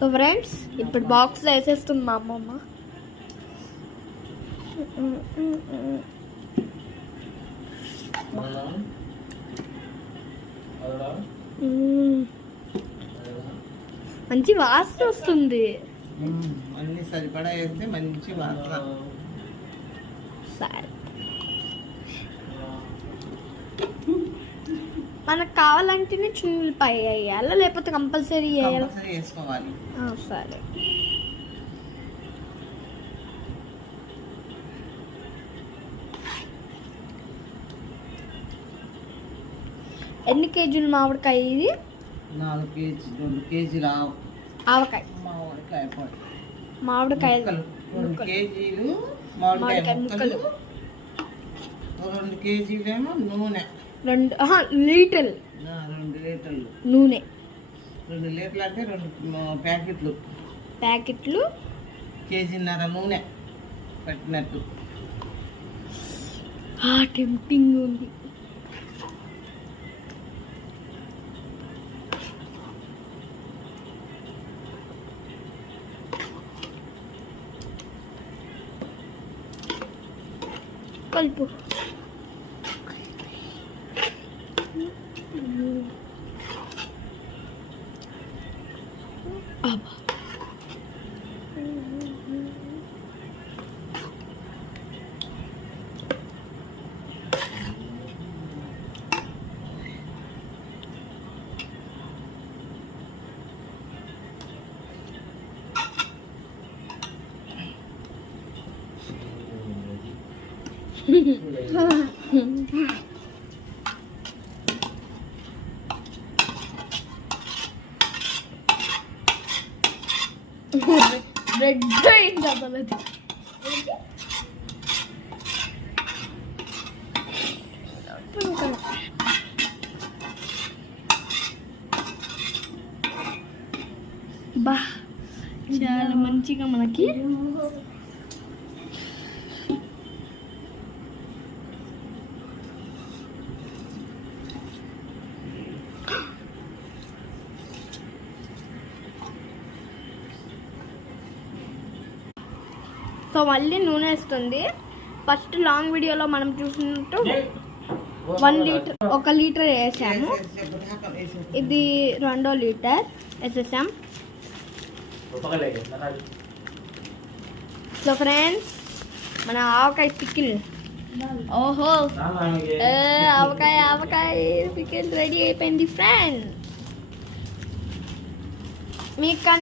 So friends ఇప్పుడు బాక్స్లో వేసేస్తుంది మా అమ్మమ్మ. మంచి వాసన వస్తుంది. అన్ని సరిపడా వేస్తే మంచి వాసన. సరే, మనకు కావాలంటేనే చున్నులపై వేయాలా లేకపోతే కంపల్సరీ వేసుకోవాలి? సరే. ఎన్ని కేజీలు మామిడికాయ ఇది? 4 కేజీ 2 కేజీలు ఆవకాయ. మామిడికాయ 2 కేజీలు మామిడికాయ ముక్కలు, 2 కేజీలేమో నూనె, 2 లీటర్లు 2 లీటర్లు నూనె, 2 లీటర్లు అంటే 2 ప్యాకెట్లు కేజీన్నర నూనె పట్టినట్టు. టెంప్టింగ్ ఉంది. కలుపు. అబ్బా రెడ్ అయింది అసలు అది. బా చాలా మంచిగా మనకి సో మళ్ళీ నూనె వేస్తుంది. ఫస్ట్ లాంగ్ వీడియోలో మనం చూసినట్టు 1 లీటర్ 1 లీటర్ వేసాము. ఇది 2వ లీటర్ వేసేసాం. సో ఫ్రెండ్స్ మన ఆవకాయ పికిల్, ఓహో ఆవకాయ పికిల్ రెడీ అయిపోయింది ఫ్రెండ్స్. మీకు